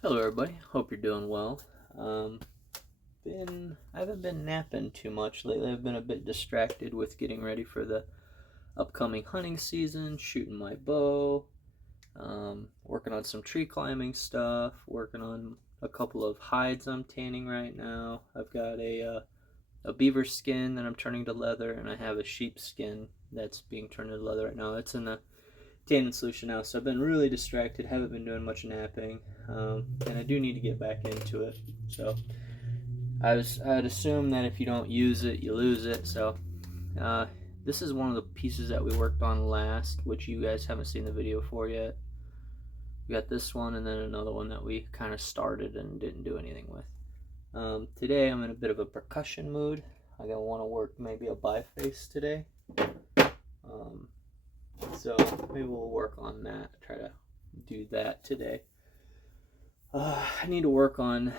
Hello everybody, hope you're doing well. I haven't been napping too much lately. I've been a bit distracted with getting ready for the upcoming hunting season, shooting my bow, working on some tree climbing stuff, working on a couple of hides I'm tanning right now. I've got a beaver skin that I'm turning to leather, and I have a sheep skin that's being turned into leather right now. It's in the tanning solution now, so I've been really distracted, haven't been doing much napping, and I do need to get back into it. So I'd assume that if you don't use it, you lose it. So uh, this is one of the pieces that we worked on last, which you guys haven't seen the video for yet. We got this one and then another one that we kind of started and didn't do anything with. Today I'm in a bit of a percussion mood. I'm gonna want to work maybe a biface today. So maybe we'll work on that, try to do that today. I need to work on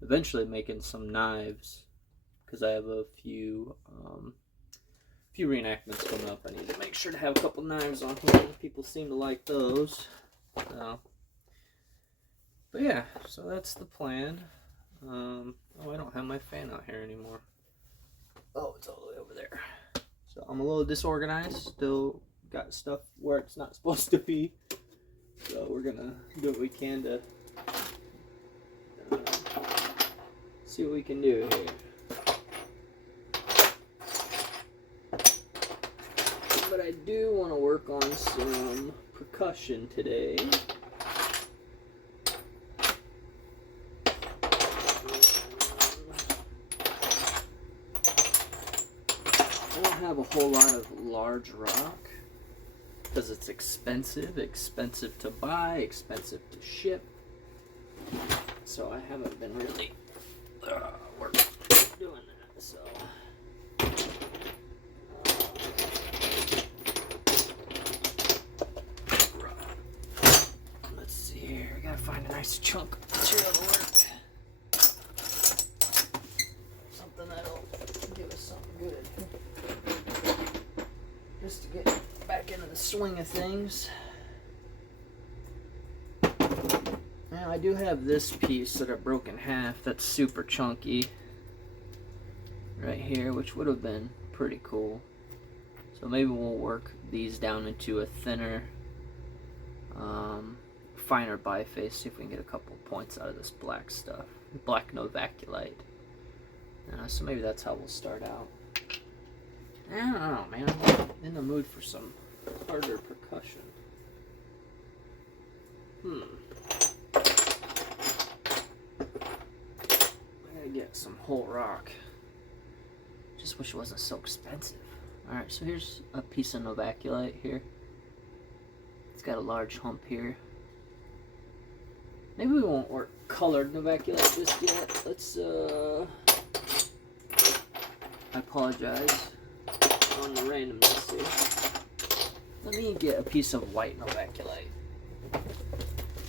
eventually making some knives, because I have a few reenactments coming up. I need to make sure to have a couple knives on here. People seem to like those. But yeah, so that's the plan. Oh, I don't have my fan out here anymore. Oh, it's all the way over there. So I'm a little disorganized, still got stuff where it's not supposed to be. So we're gonna do what we can to see what we can do here. But I do want to work on some percussion today. I don't have a whole lot of large rock because it's expensive to buy, expensive to ship. So I haven't been really doing that. So let's see here. I gotta find a nice chunk of material to work. Something that'll give us something good. Just to get back into the swing of things. Now I do have this piece that I broke in half that's super chunky right here, which would have been pretty cool. So maybe we'll work these down into a thinner, finer biface, see if we can get a couple points out of this black stuff. Black Novaculite. So maybe that's how we'll start out. I don't know, man. I'm in the mood for some harder percussion. I gotta get some whole rock. Just wish it wasn't so expensive. Alright, so here's a piece of Novaculite here. It's got a large hump here. Maybe we won't work colored Novaculite just yet. Let's, I apologize on the randomness here. Let me get a piece of white Novaculite.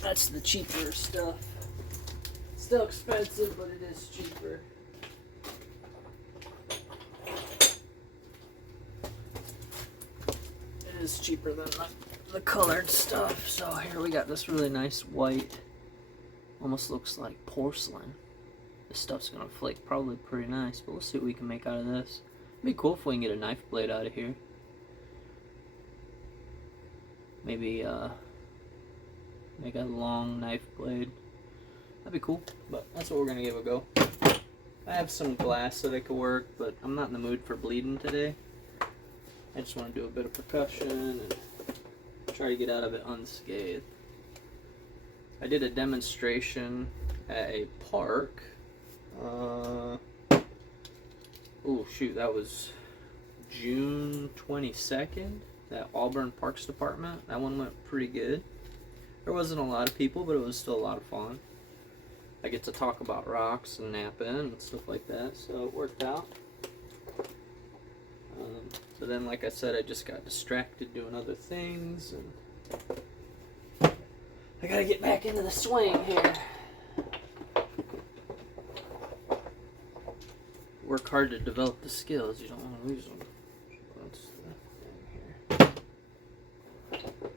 That's the cheaper stuff. Still expensive, but it is cheaper. It is cheaper than the colored stuff. So here we got this really nice white. Almost looks like porcelain. This stuff's gonna flake probably pretty nice, but we'll see what we can make out of this. It'd be cool if we can get a knife blade out of here. Maybe make a long knife blade. That'd be cool, but that's what we're gonna give a go. I have some glass that I could work, but I'm not in the mood for bleeding today. I just want to do a bit of percussion and try to get out of it unscathed. I did a demonstration at a park. Oh shoot, that was June 22nd at Auburn Parks Department. That one went pretty good. There wasn't a lot of people, but it was still a lot of fun. I get to talk about rocks and napping and stuff like that, so it worked out. So then, like I said, I just got distracted doing other things, and I gotta get back into the swing here. Work hard to develop the skills, you don't want to lose them. That's the thing here.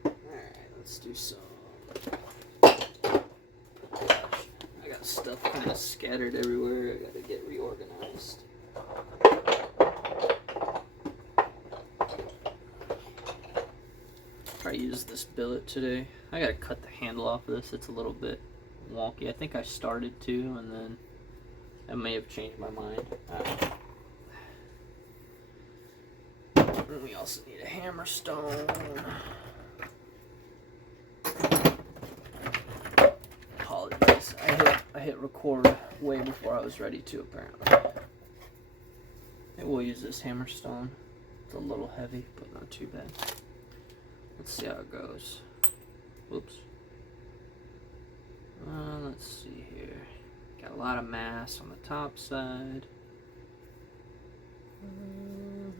Alright, let's do some Stuff kind of scattered everywhere. I gotta get reorganized. Probably use this billet today. I gotta cut the handle off of this. It's a little bit wonky. I think I started to, and then I may have changed my mind. And we also need a hammer stone. Apologies. I hit record way before I was ready to, apparently. And we'll use this hammer stone. It's a little heavy, but not too bad. Let's see how it goes. Whoops. Let's see here. Got a lot of mass on the top side.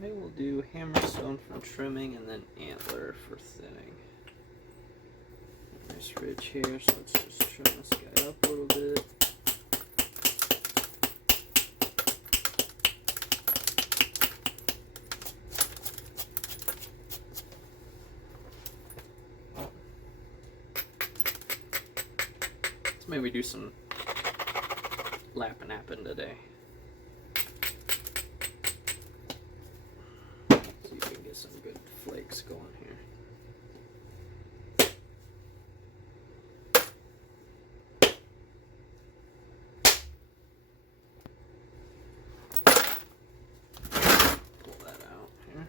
Maybe we'll do hammerstone for trimming and then antler for thinning. Nice ridge here, so let's just trim this guy up a little bit. Let's maybe do some lapping today. See if we can get some good flakes going here. Pull that out here.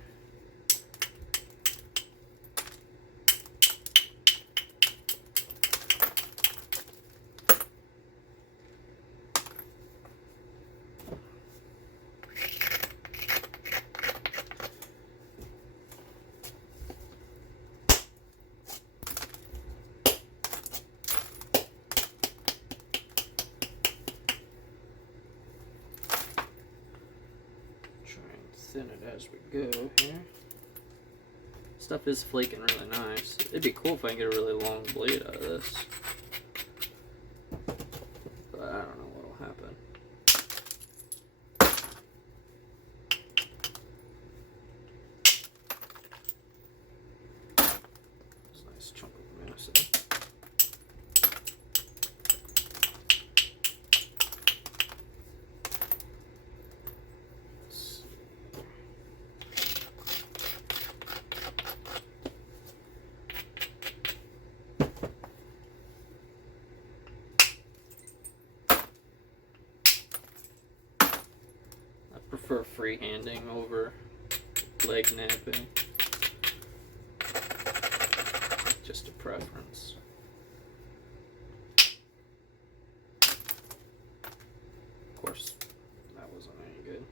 Thin it as we go here. Stuff is flaking really nice. It'd be cool if I can get a really long blade out of this. But I don't know what'll happen. That's a nice chunk of mass there. Prefer freehanding over leg napping. Just a preference. Of course, that wasn't any good.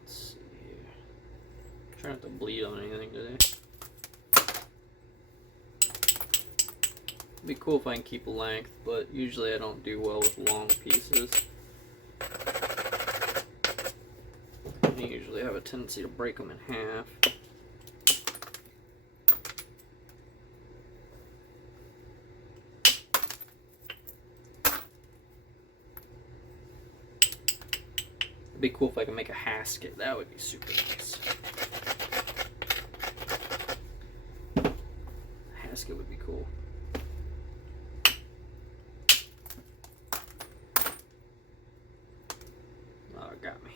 Let's see here. Try not to bleed on anything today. It'd be cool if I can keep a length, but usually I don't do well with long pieces. I usually have a tendency to break them in half. It'd be cool if I could make a Haskett. That would be super nice. Haskett would be cool. Oh, it got me.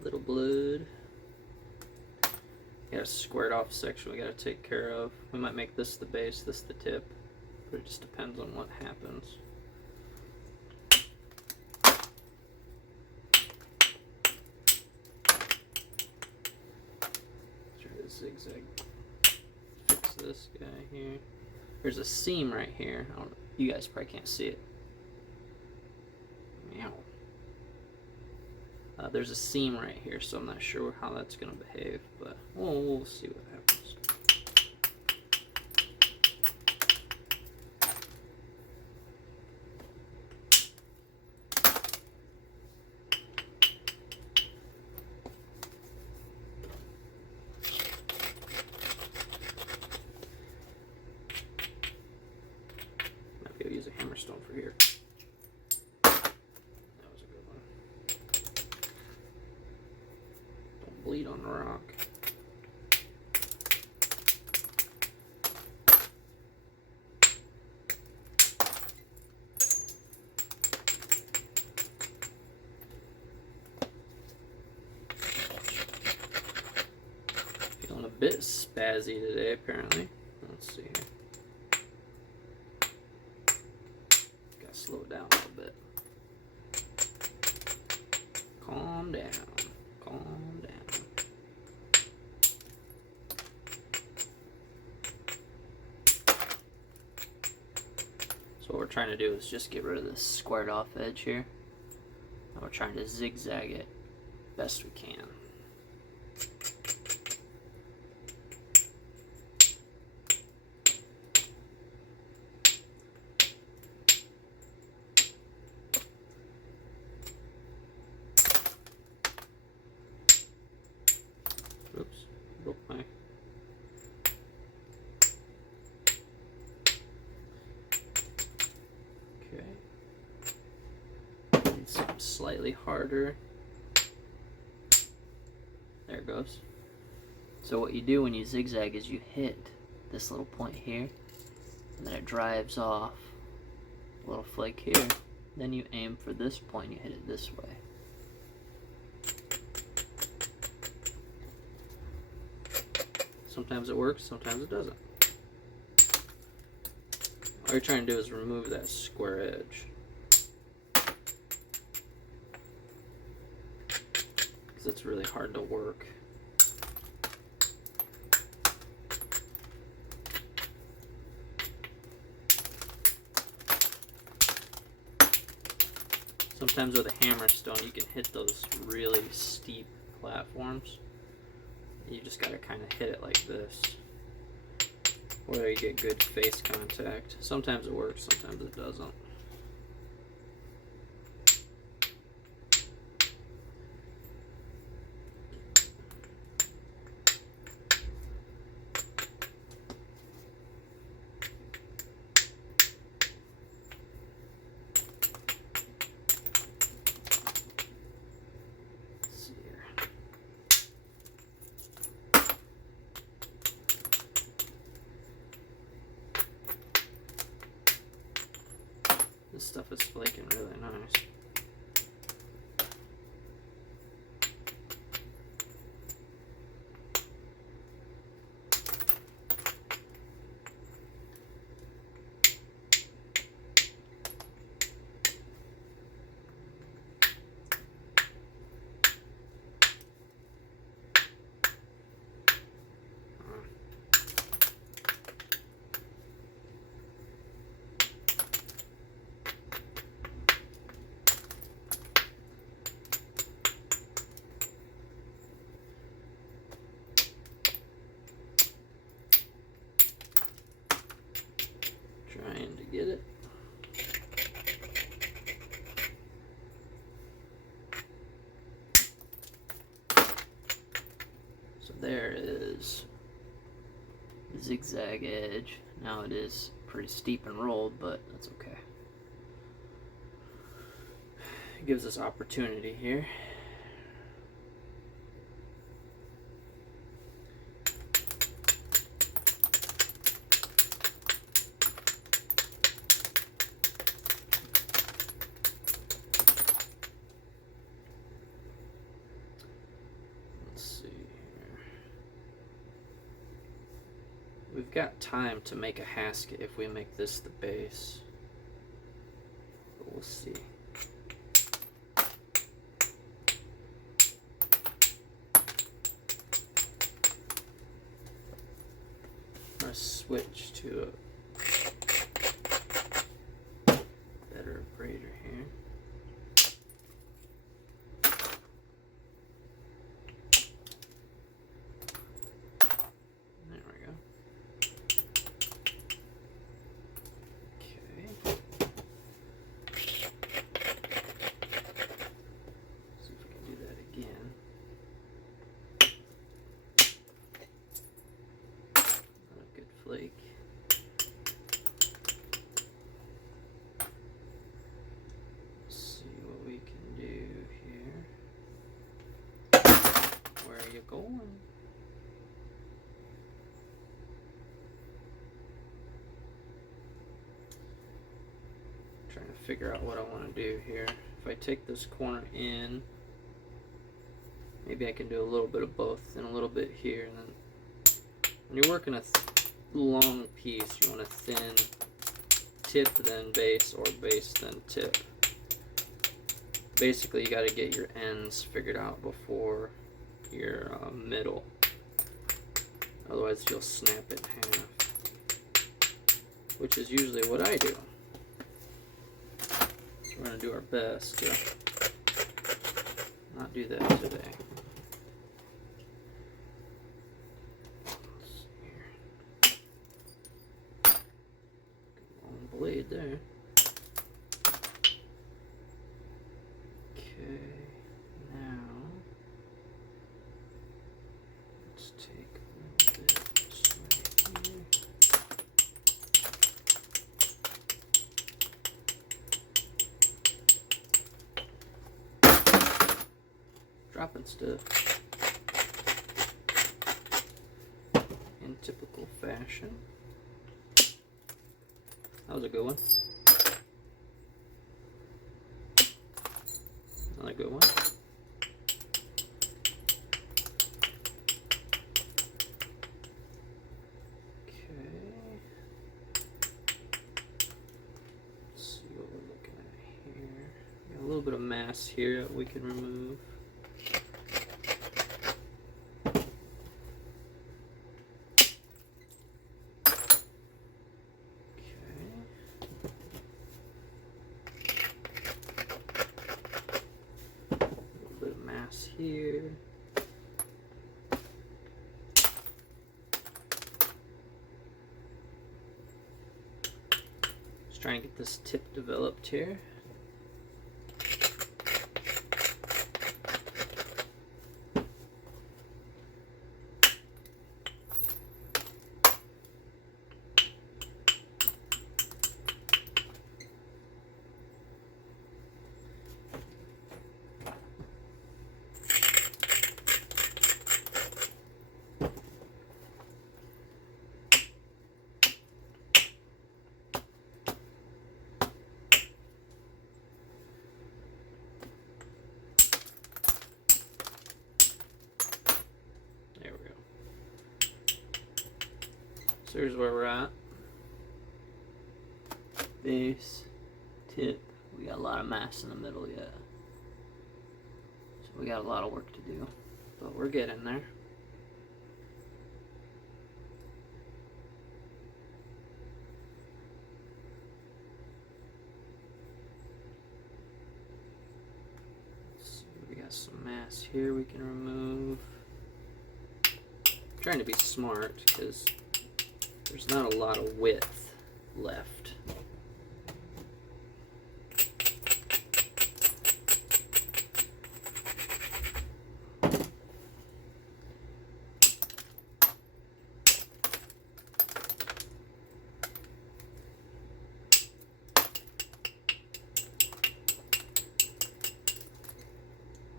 Little blood. Got a squared off section we gotta take care of. We might make this the base, this the tip, but it just depends on what happens. Try to zigzag. Fix this guy here. There's a seam right here. I don't, you guys probably can't see it. Meow. There's a seam right here, so I'm not sure how that's going to behave, but we'll see what happens. Might be able to use a hammerstone for here. Bleed on the rock. bit spazzy today, apparently. Let's see here. Gotta slow it down a little bit. Calm down. Calm down. So what we're trying to do is just get rid of this squared off edge here. And we're trying to zigzag it best we can. Oops, broke my... Okay. Need something slightly harder. There it goes. So what you do when you zigzag is you hit this little point here, and then it drives off a little flake here. Then you aim for this point, you hit it this way. Sometimes it works, sometimes it doesn't. All you're trying to do is remove that square edge. Because it's really hard to work. Sometimes with a hammer stone you can hit those really steep platforms. You just gotta kind of hit it like this, where you get good face contact. Sometimes it works, sometimes it doesn't. This stuff is flaking really nice. Trying to get it. So there is the zigzag edge. Now it is pretty steep and rolled, but that's okay. It gives us opportunity here. We've got time to make a Haskett if we make this the base, but we'll see. I'm going to switch to a better braider here. Flake. Let's see what we can do here. Where are you going? Trying to figure out what I want to do here. If I take this corner in, maybe I can do a little bit of both and a little bit here, and then when you're working a long piece, you want a thin tip then base, or base then tip. Basically, you got to get your ends figured out before your middle. Otherwise, you'll snap it in half, which is usually what I do. So we're going to do our best to not do that today. Long blade there. Okay, now let's take a little bit right here. Dropping stuff in typical fashion. That was a good one. Another good one. Okay. Let's see what we're looking at here. Got a little bit of mass here that we can remove. Here. Just trying to get this tip developed here. So here's where we're at. Base, tip. We got a lot of mass in the middle yet. So we got a lot of work to do. But we're getting there. Let's see, we got some mass here we can remove. I'm trying to be smart because there's not a lot of width left.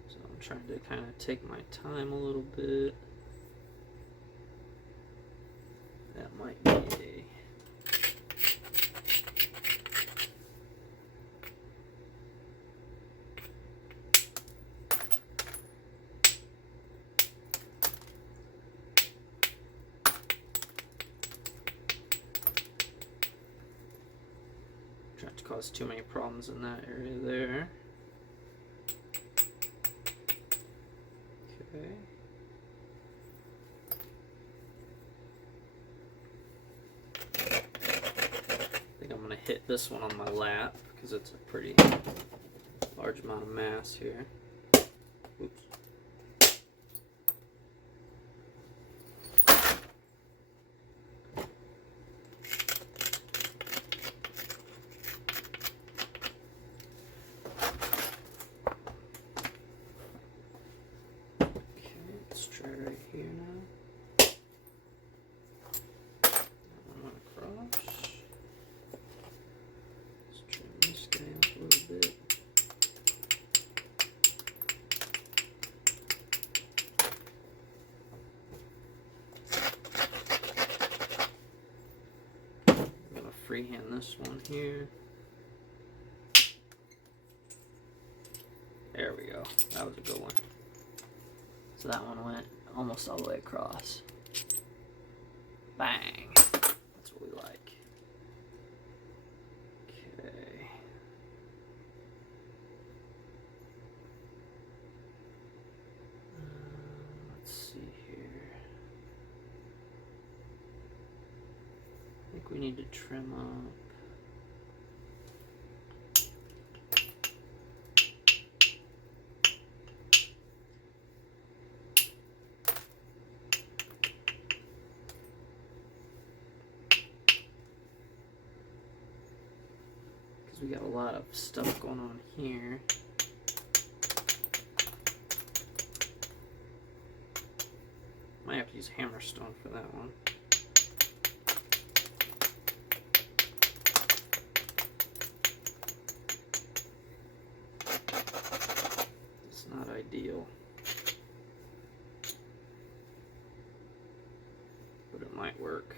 So I'm trying to kind of take my time a little bit. That might be a trying to cause too many problems in that area there. Okay. Hit this one on my lap because it's a pretty large amount of mass here. Oops. Okay, let's try right here now. That one across. This guy up a little bit. I'm gonna freehand this one here. There we go. That was a good one. So that one went almost all the way across. Bang. That's what we like. Okay. Let's see here. I think we need to trim up. We got a lot of stuff going on here. Might have to use hammerstone for that one. It's not ideal, but it might work.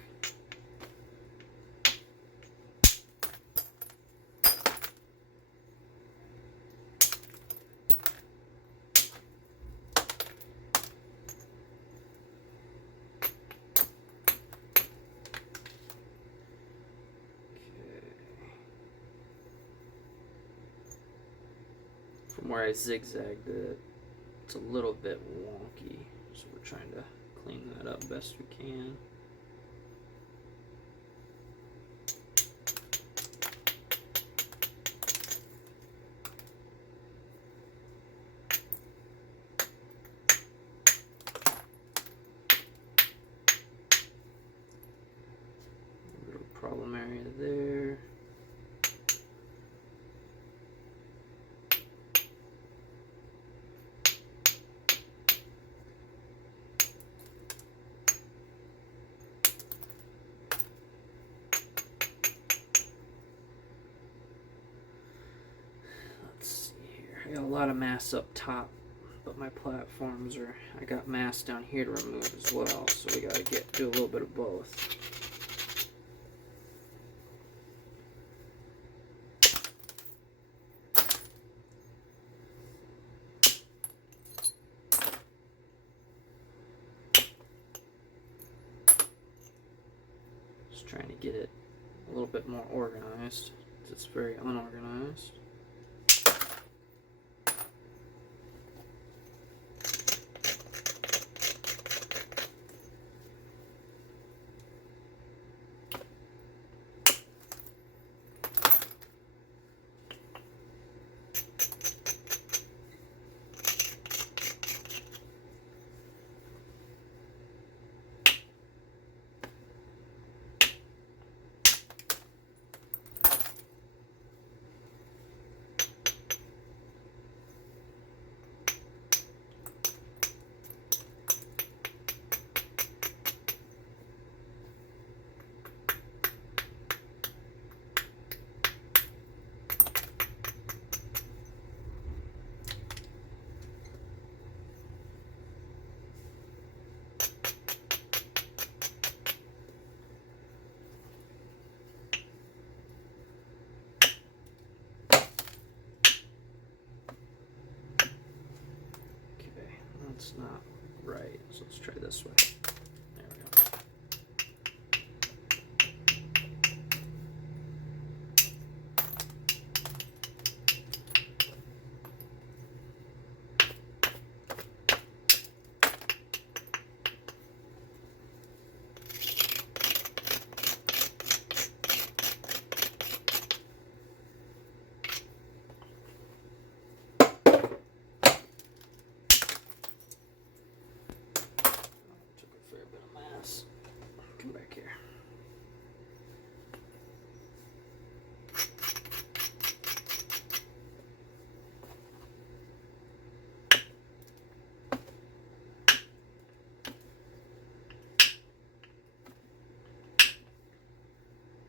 From where I zigzagged it, it's a little bit wonky, so we're trying to clean that up best we can. A little problem area there. I got a lot of mass up top, but my platforms are, I got mass down here to remove as well, so we gotta do a little bit of both. Just trying to get it a little bit more organized, because it's very unorganized. It's not right, so let's try this way. There we go. Come back here.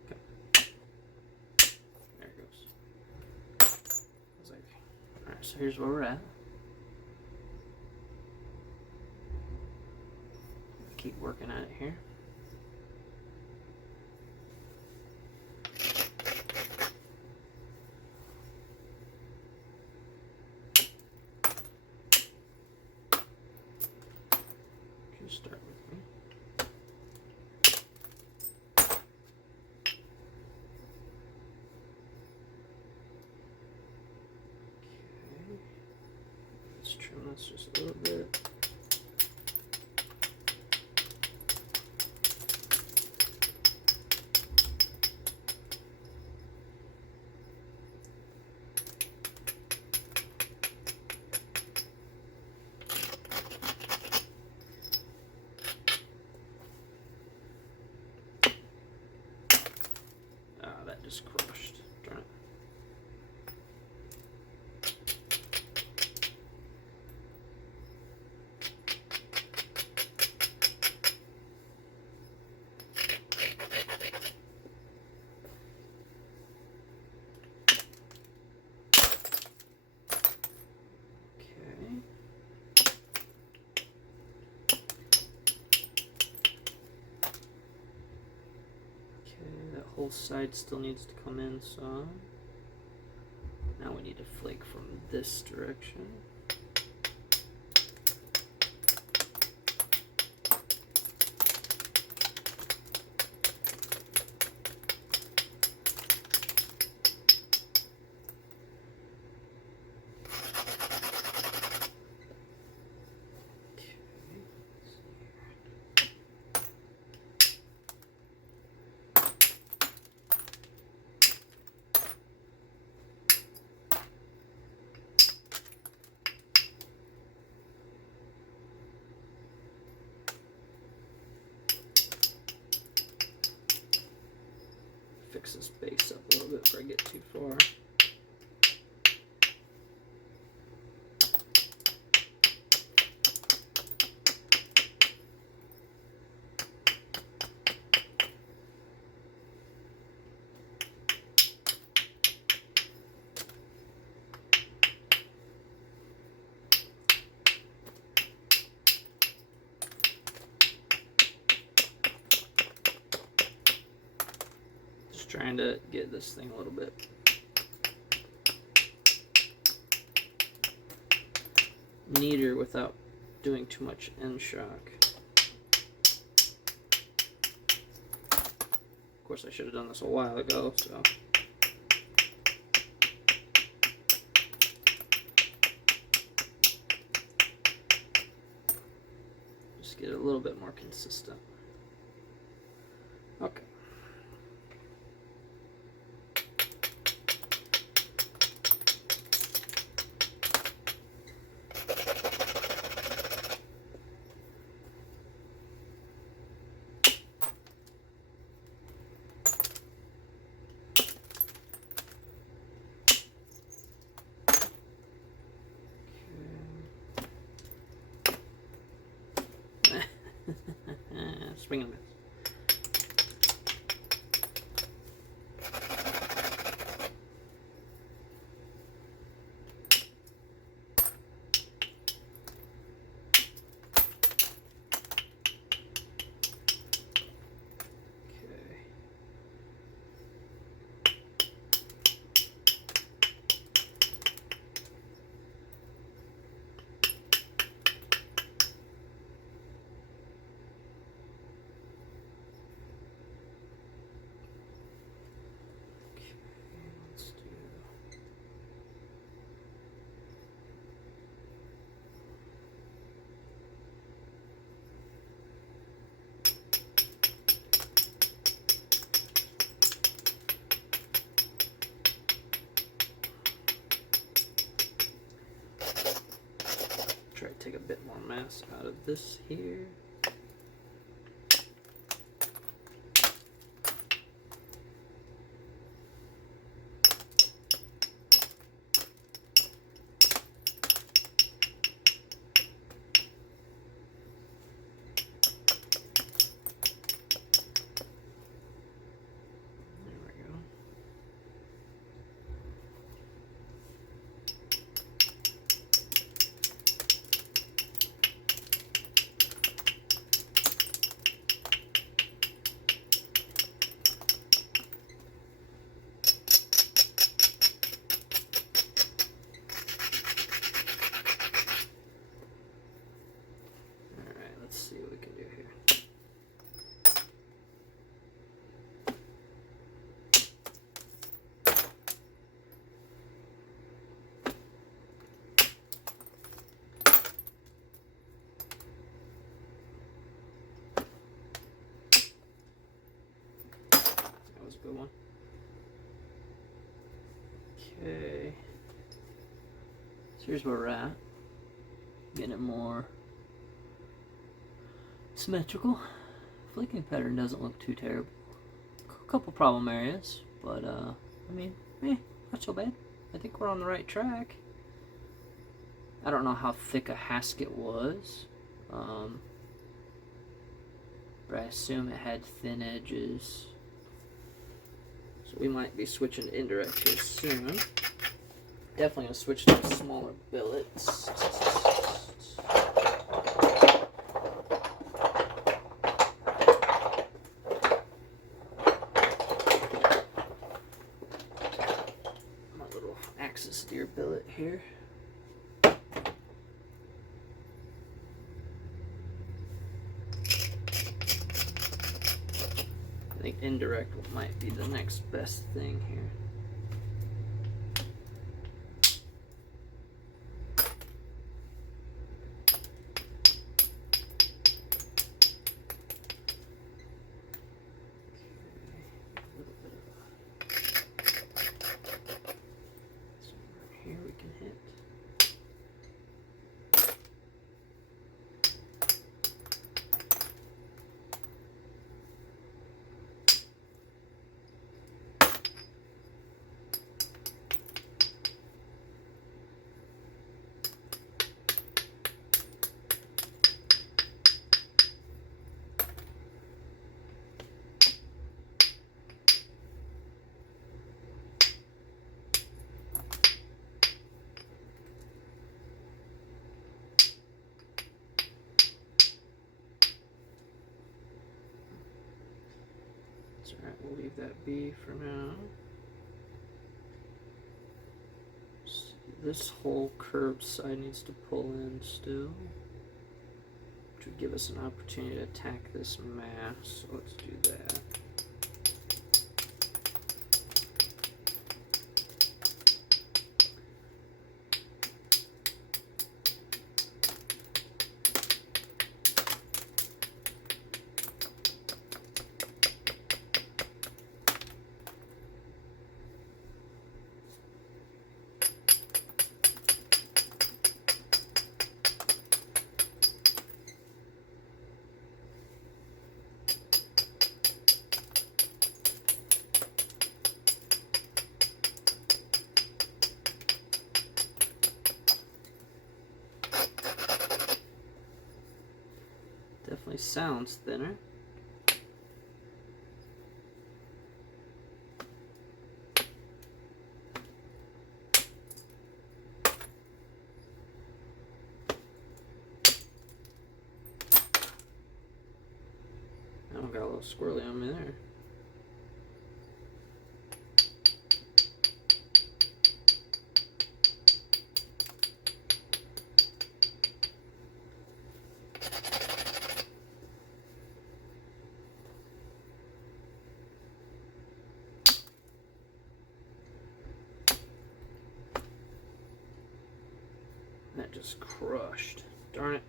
Okay. There it goes. Alright, so here's where we're at. Keep working at it here. Just start with me. Let's trim this just a little bit. That just crushed. Darn it. Whole side still needs to come in some. Now we need to flake from this direction. Fix this base up a little bit before I get too far. Trying to get this thing a little bit neater without doing too much end shock. Of course, I should have done this a while ago, so. Just get it a little bit more consistent. Okay. Swing and miss. Try to take a bit more mass out of this here. Okay. So here's where we're at. Getting it more symmetrical. Flicking pattern doesn't look too terrible. A couple problem areas, but I mean, not so bad. I think we're on the right track. I don't know how thick a Haskett was, but I assume it had thin edges. So we might be switching to indirect here soon. Definitely gonna switch to smaller billets. My little Axis deer billet here. I think indirect might be the next best thing here. Here we can hit. Alright, we'll leave that be for now. See, this whole curved side needs to pull in still, which would give us an opportunity to attack this mass, so let's do that. Definitely sounds thinner. I got a little squirrely on me there. That just crushed. Darn it.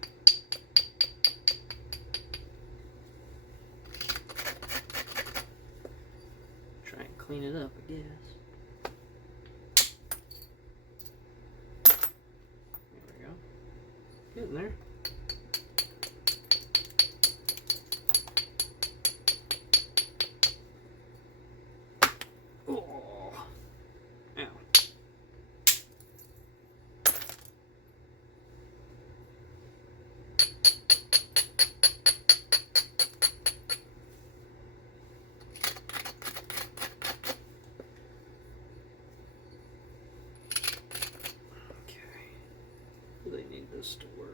Try and clean it up, I guess. There we go. Getting there. Oh. Ow. They need this to work.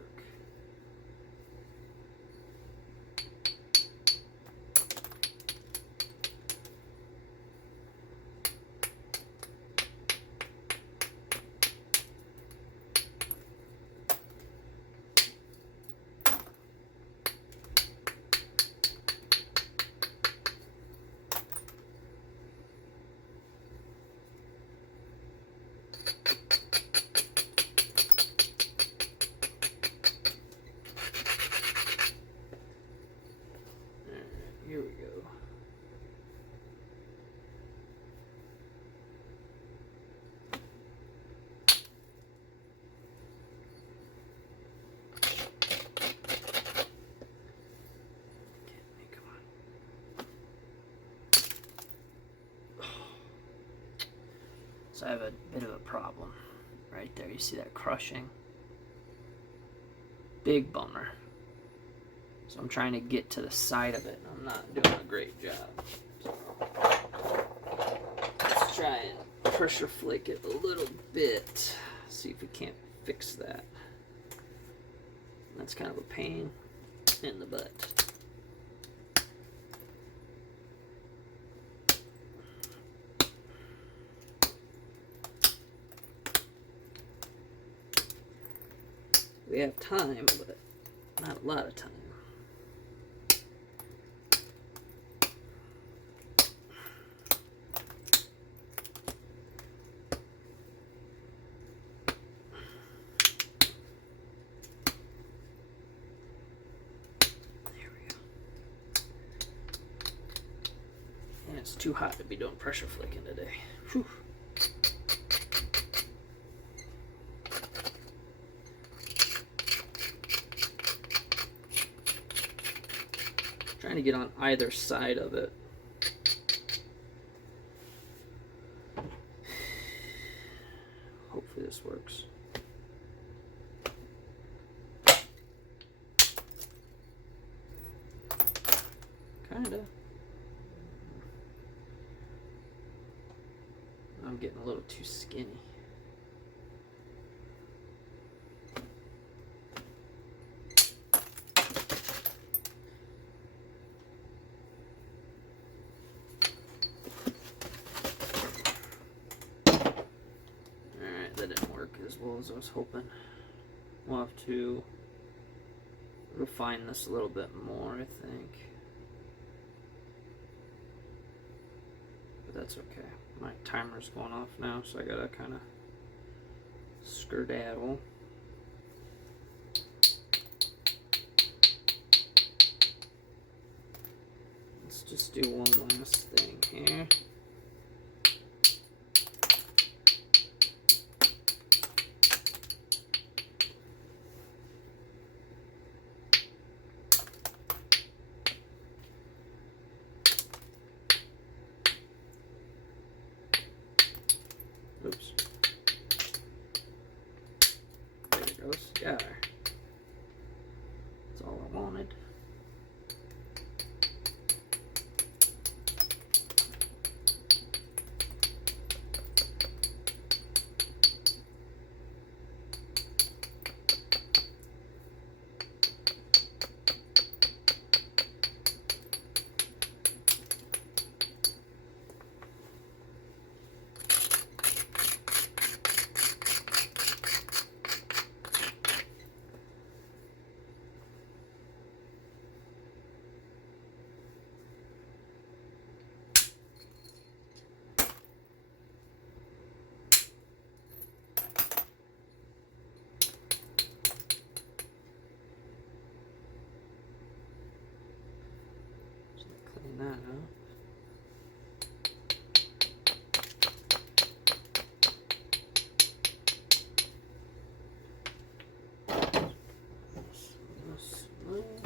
Here we go. So I have a bit of a problem right there. You see that crushing? Big bummer. So I'm trying to get to the side of it, and I'm not doing a great job. So let's try and pressure flake it a little bit. See if we can't fix that. That's kind of a pain in the butt. We have time, but not a lot of time. There we go. And it's too hot to be doing pressure flicking today. Whew. Trying to get on either side of it. Hopefully this works. Kinda. I'm getting a little too skinny. That didn't work as well as I was hoping. We'll have to refine this a little bit more, I think. But that's okay. My timer's going off now, so I gotta kind of skedaddle. Let's just do one last thing here. Oops. There it goes. Yeah. That's all I wanted. Clean that up. Nice.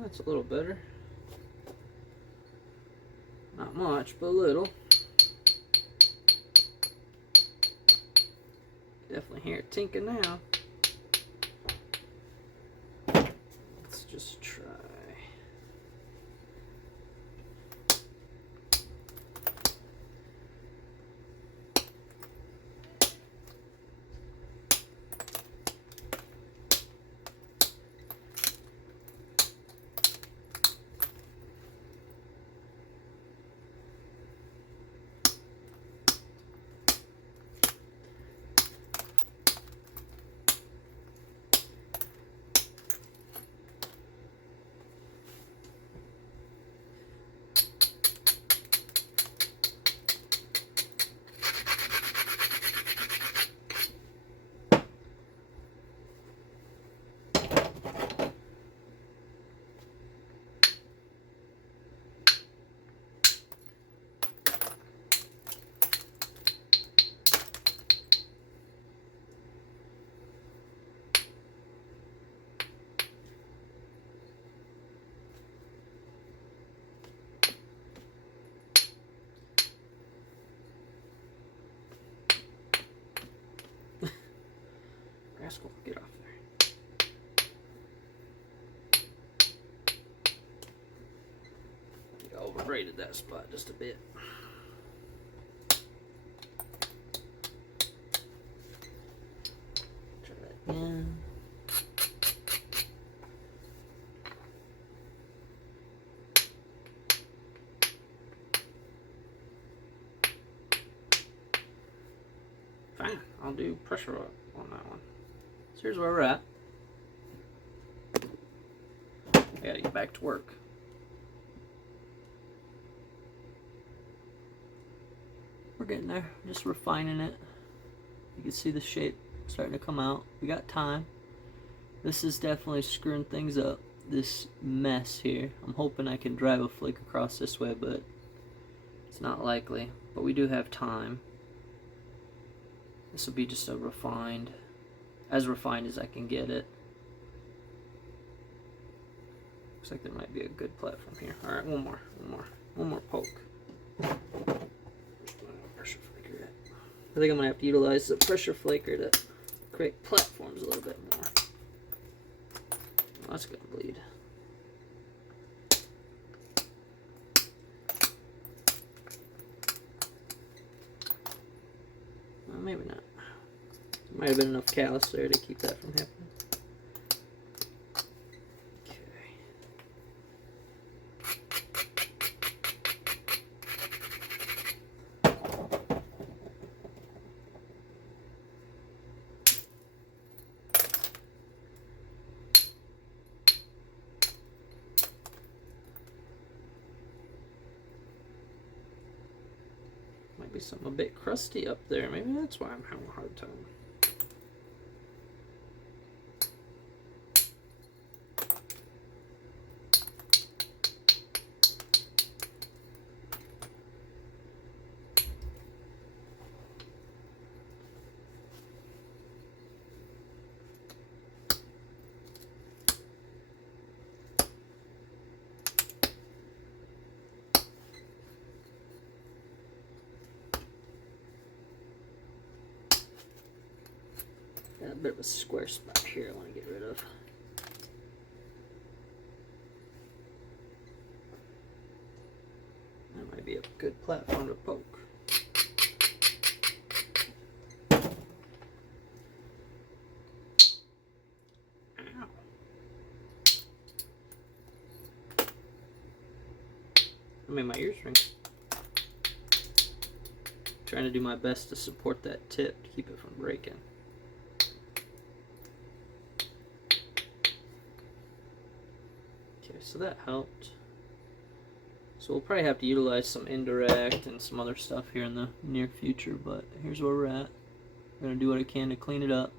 That's a little better. Not much, but a little. Definitely hear it tinking now. Let's just try. rascal, get off there. I overbraided that spot just a bit. Try that again. Fine, I'll do pressure on that one. So here's where we're at. I gotta get back to work. We're getting there, just refining it. You can see the shape starting to come out. We got time. This is definitely screwing things up, this mess here. I'm hoping I can drive a flake across this way, but it's not likely. But we do have time. This will be just a refined as I can get it. Looks like there might be a good platform here. Alright, one more poke. Pressure flaker. I think I'm gonna have to utilize the pressure flaker to create platforms a little bit more. Oh, that's gonna bleed. Well, maybe not. There might have been enough callus there to keep that from happening. Might be something a bit crusty up there. Maybe that's why I'm having a hard time. Got a bit of a square spot here I want to get rid of. That might be a good platform to poke. Ow. I made my ears ring. Trying to do my best to support that tip to keep it from breaking. So that helped. So we'll probably have to utilize some indirect and some other stuff here in the near future, but here's where we're at. I'm gonna do what I can to clean it up.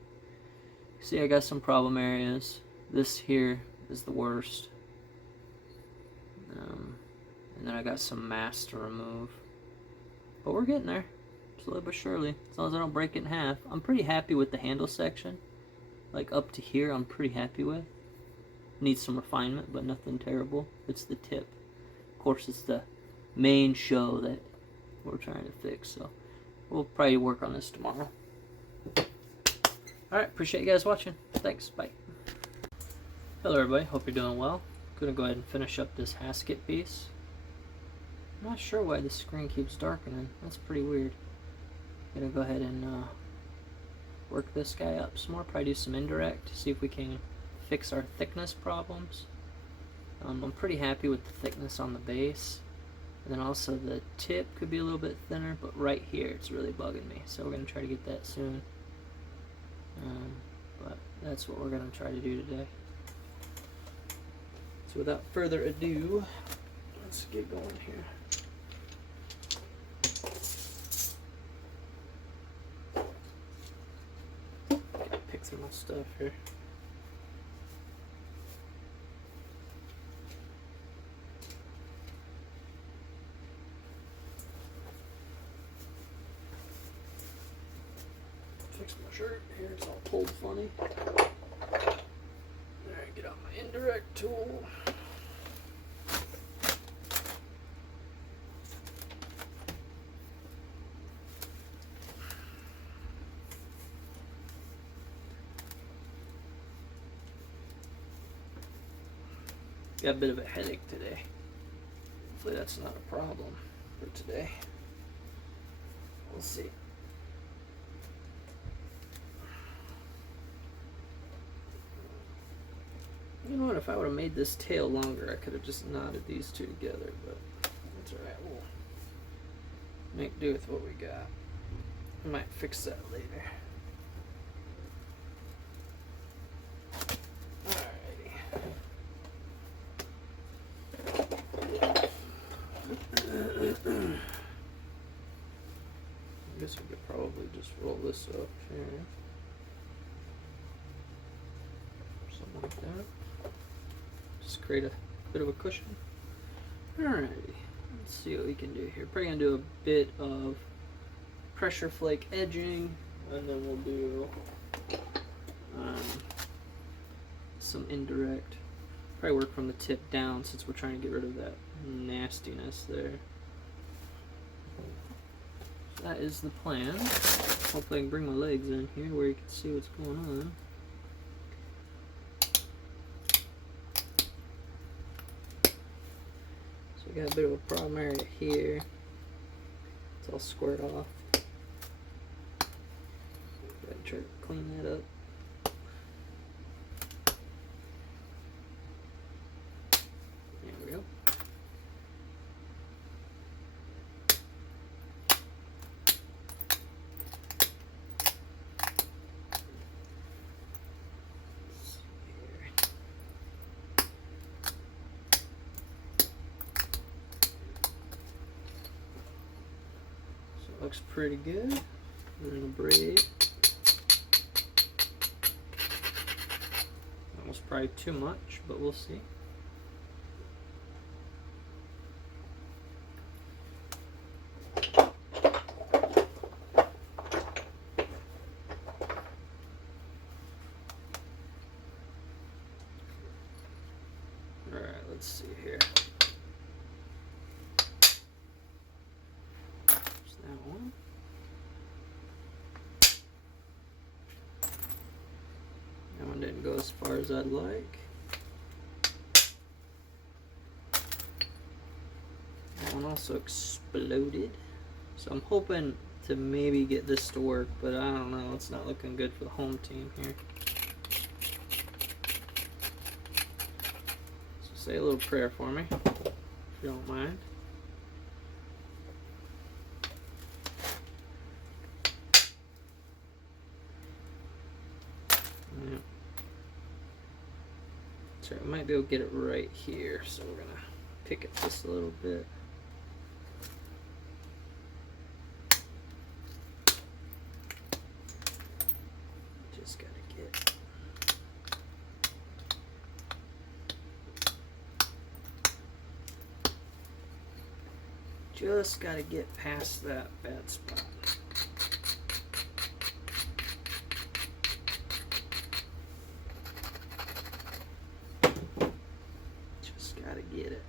See, I got some problem areas. This here is the worst. And then I got some mass to remove. But we're getting there, slowly but surely, as long as I don't break it in half. I'm pretty happy with the handle section. Like up to here, I'm pretty happy with. Needs some refinement, but nothing terrible. It's the tip. Of course, it's the main show that we're trying to fix, so we'll probably work on this tomorrow. Alright, appreciate you guys watching. Thanks, bye. Hello everybody, hope you're doing well. Gonna go ahead and finish up this Haskett piece. I'm not sure why the screen keeps darkening. That's pretty weird. Gonna go ahead and work this guy up some more, probably do some indirect, see if we can fix our thickness problems. I'm pretty happy with the thickness on the base, and then also the tip could be a little bit thinner, but right here it's really bugging me, so we're going to try to get that soon. But that's what we're going to try to do today. So without further ado, let's get going here. Gotta pick some more stuff here. Fix my shirt here, it's all pulled funny. Alright, get out my indirect tool. Got a bit of a headache today. Hopefully that's not a problem for today. We'll see. You know what, if I would have made this tail longer, I could have just knotted these two together, but that's alright. We'll make do with what we got. I might fix that later. I guess we could probably just roll this up here. Something like that. Just create a bit of a cushion. Alrighty, let's see what we can do here. Probably gonna do a bit of pressure flake edging, and then we'll do some indirect. Probably work from the tip down since we're trying to get rid of that nastiness there. So that is the plan. Hopefully I can bring my legs in here where you can see what's going on. So we got a bit of a problem area here. It's all squared off. Gotta try to clean that up. There we go. Looks pretty good. We're gonna braid. Almost probably too much, but we'll see. Alright, let's see here. That one. That one didn't go as far as I'd like. That one also exploded. So I'm hoping to maybe get this to work, but I don't know. It's not looking good for the home team here. So say a little prayer for me, if you don't mind. So I might be able to get it right here, so we're gonna pick it just a little bit. Just gotta get past that bad spot. Get it.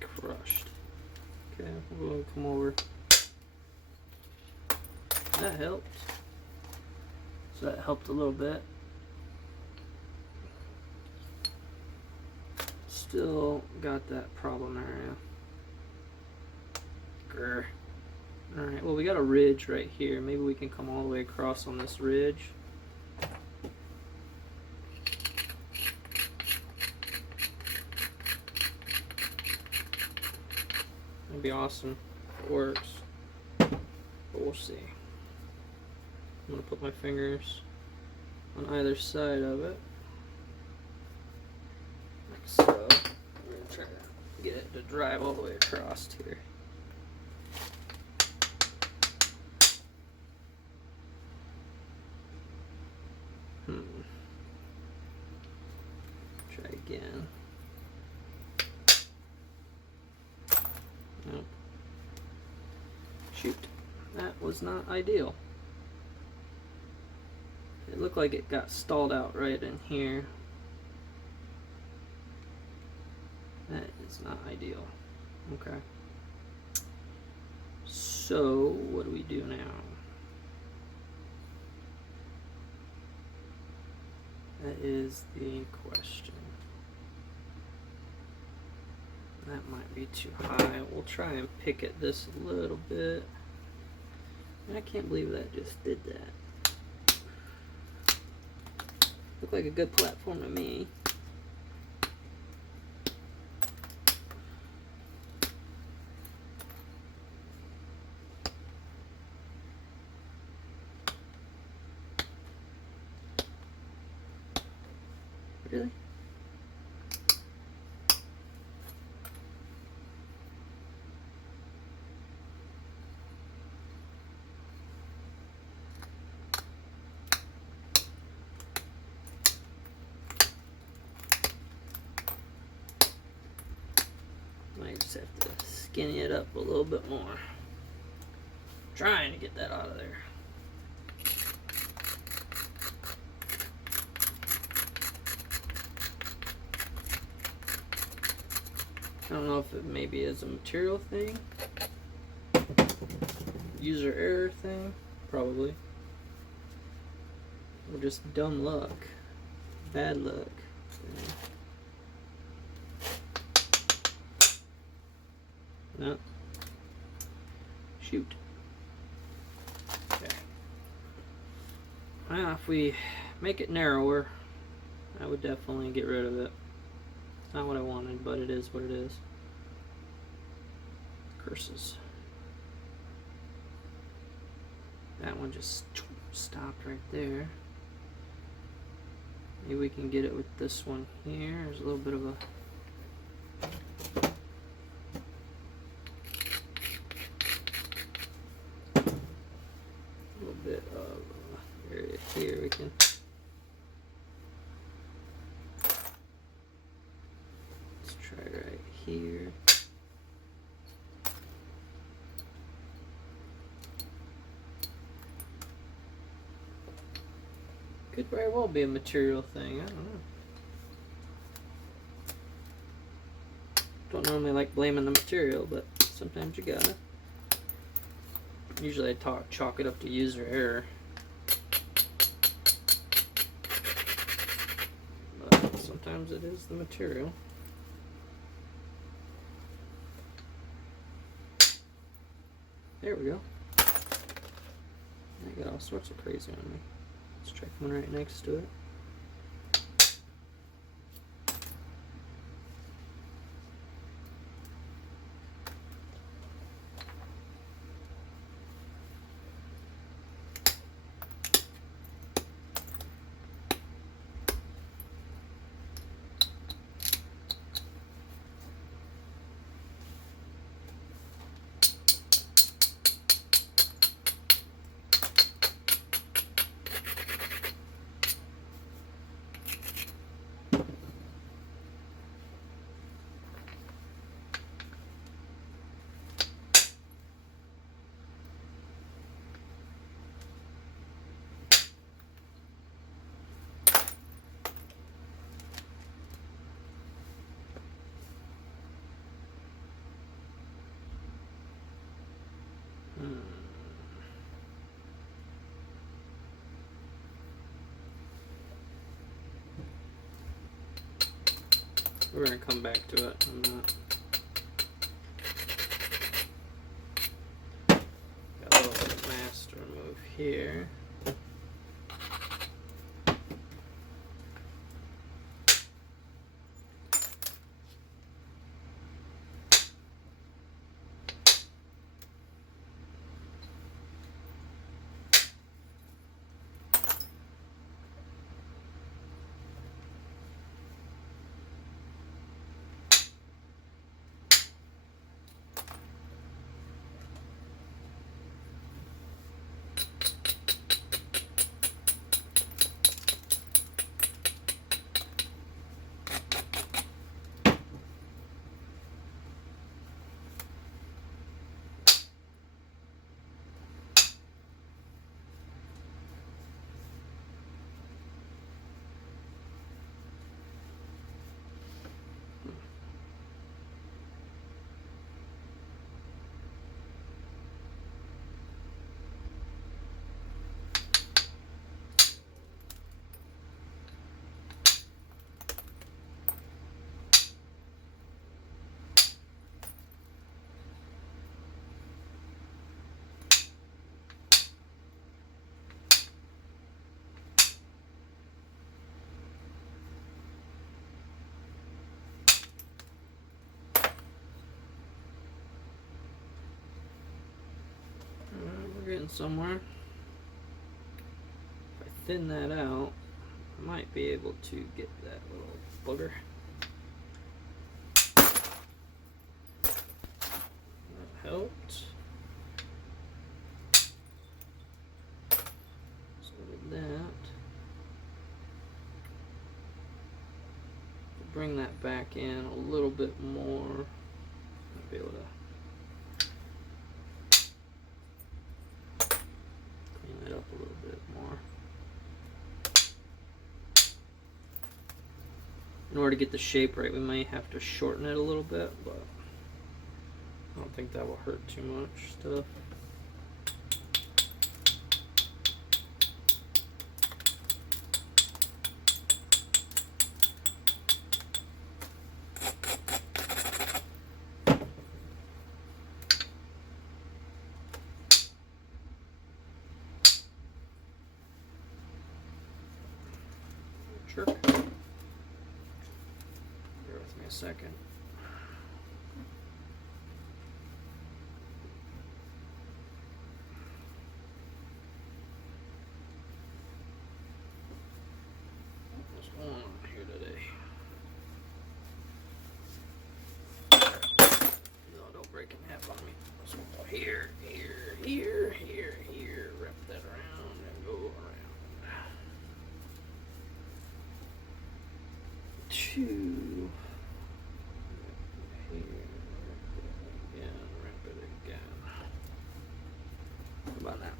Crushed. Okay, we'll come over. That helped. So that helped a little bit. Still got that problem area. Grr. Alright, well we got a ridge right here. Maybe we can come all the way across on this ridge. That'd be awesome if it works, but we'll see. I'm gonna put my fingers on either side of it, like so. We're gonna try to get it to drive all the way across here. Try again. Nope. Shoot. That was not ideal. It looked like it got stalled out right in here. That is not ideal. Okay. So, what do we do now? is the question. That might be too high. We'll try and pick at this a little bit. And I can't believe that just did that. Looked like a good platform to me. Really? Might just have to skinny it up a little bit more. Trying to get that out of there. I don't know if it maybe is a material thing, user error thing, probably, or just dumb luck, bad luck. No. Shoot. Okay. Well, if we make it narrower, I would definitely get rid of it. It's not what I wanted, but it is what it is. Curses. That one just stopped right there. Maybe we can get it with this one here. There's a little bit of a bit of area here. We can let's try right here. Could very well be a material thing. I don't know. Don't normally like blaming the material, but sometimes you gotta. Usually I chalk it up to user error. But sometimes it is the material. There we go. I got all sorts of crazy on me. Let's check one right next to it. We're gonna come back to it. I'm not. Got a little bit of mass to remove here. We're getting somewhere. If I thin that out, I might be able to get that little booger. That helped. So with that, bring that back in a little bit more. I'll be able to clean it up a little bit more. In order to get the shape right, we may have to shorten it a little bit, but I don't think that will hurt too much stuff. Sure. Bear with me a second. What's going on here today? No, don't break in half on me. So here, here, here, here, here. Wrap that around and go around. 2 here, wrap it again. How about now?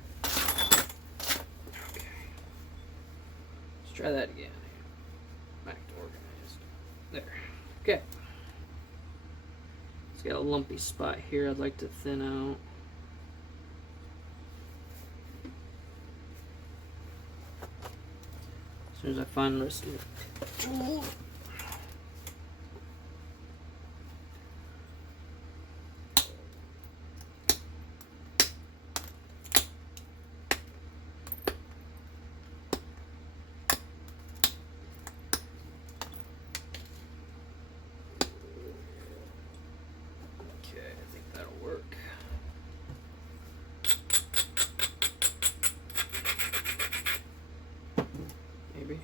Okay. Let's try that again. Back to organized. There. Okay. It's got a lumpy spot here I'd like to thin out. As soon as I find the rest of the tool. Maybe.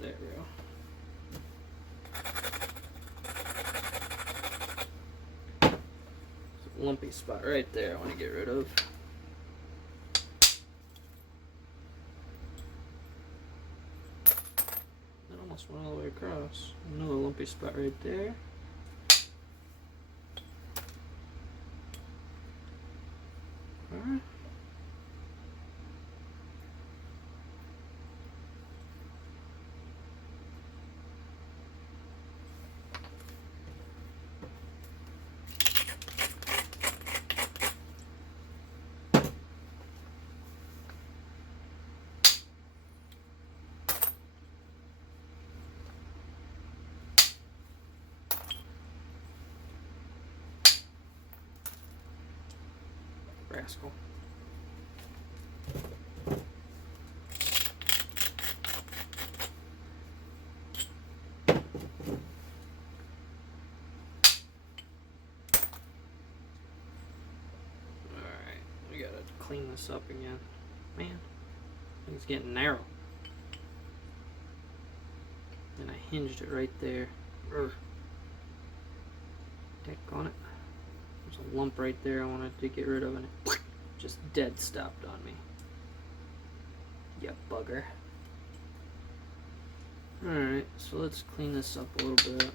There we go. There's a lumpy spot right there I want to get rid of. That almost went all the way across. Another lumpy spot right there. Alright. Rascal. Alright, we gotta clean this up again. Man, it's getting narrow. And I hinged it right there. Deck on it. There's a lump right there I wanted to get rid of, and it just dead stopped on me. You bugger. Alright, so let's clean this up a little bit.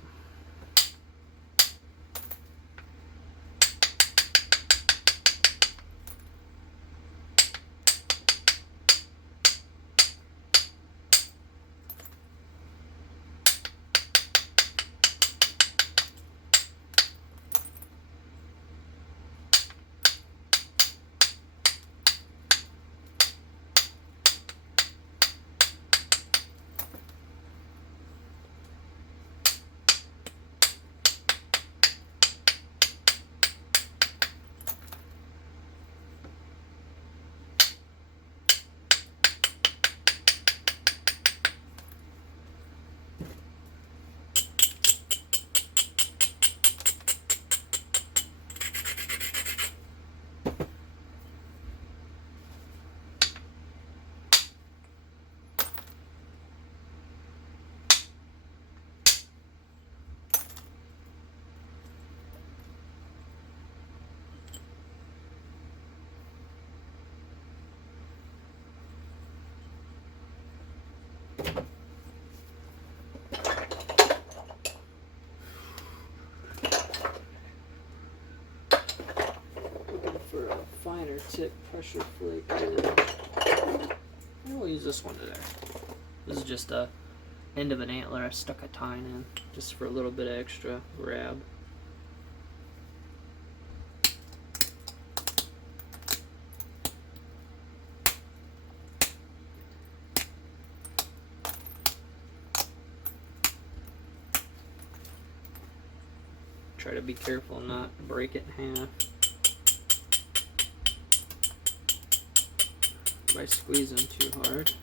Looking for a finer tip pressure flake ridge. And we'll use this one today. This is just a end of an antler I stuck a tine in, just for a little bit of extra grab. Try to be careful and not break it in half by squeezing too hard.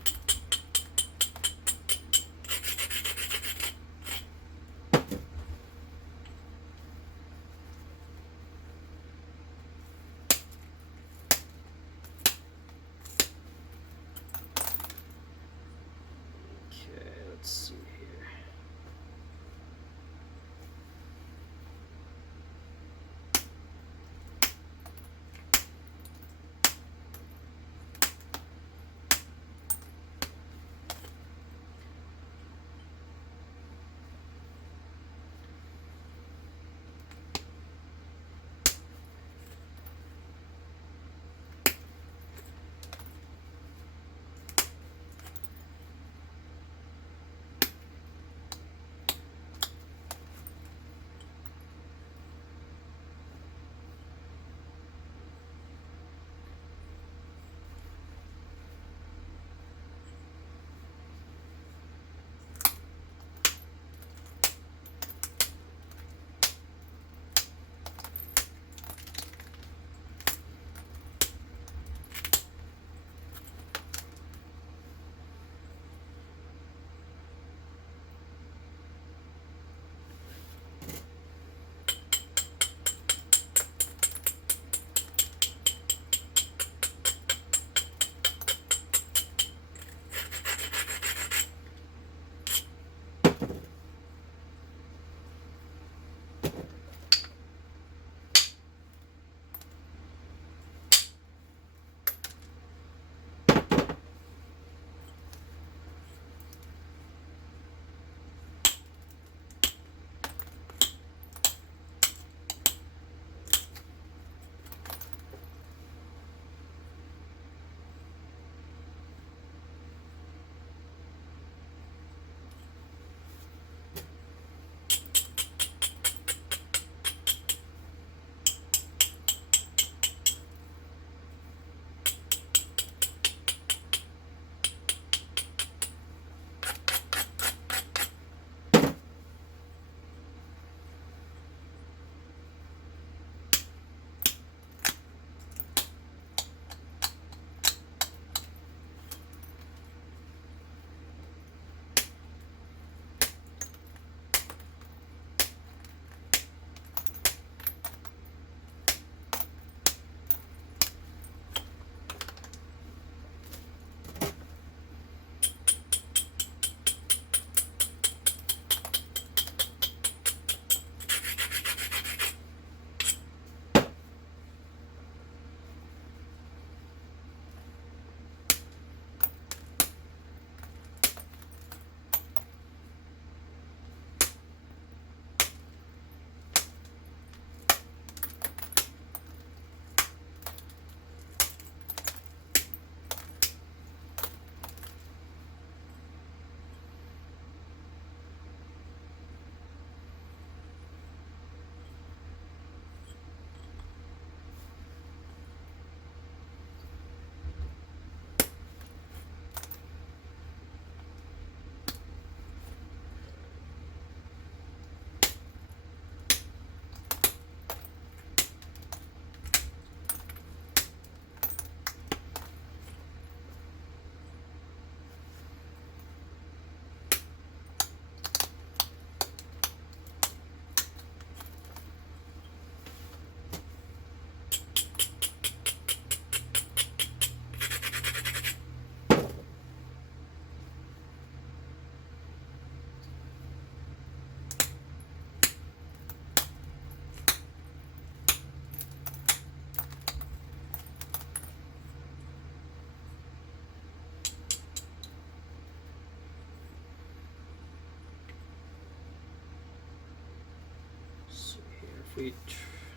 Okay, let's see here.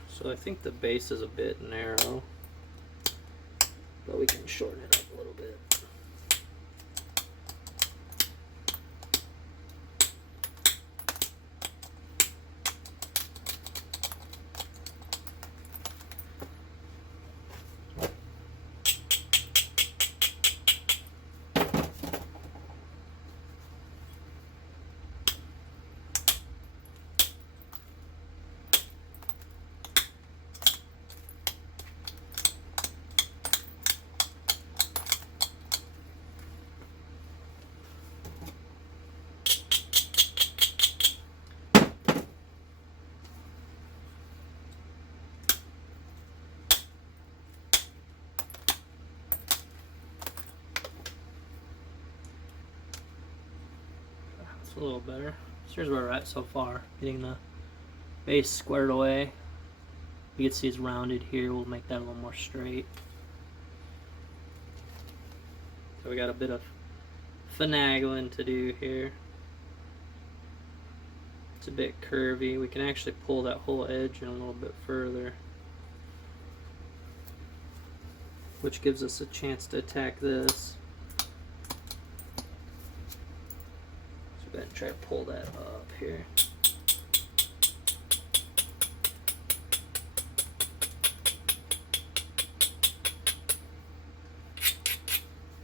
So I think the base is a bit narrow, but we can shorten it up a little bit. A little better. So here's where we're at so far, getting the base squared away. You can see it's rounded here. We'll make that a little more straight. So we got a bit of finagling to do here. It's a bit curvy. We can actually pull that whole edge in a little bit further, which gives us a chance to attack this. Go ahead and try to pull that up here.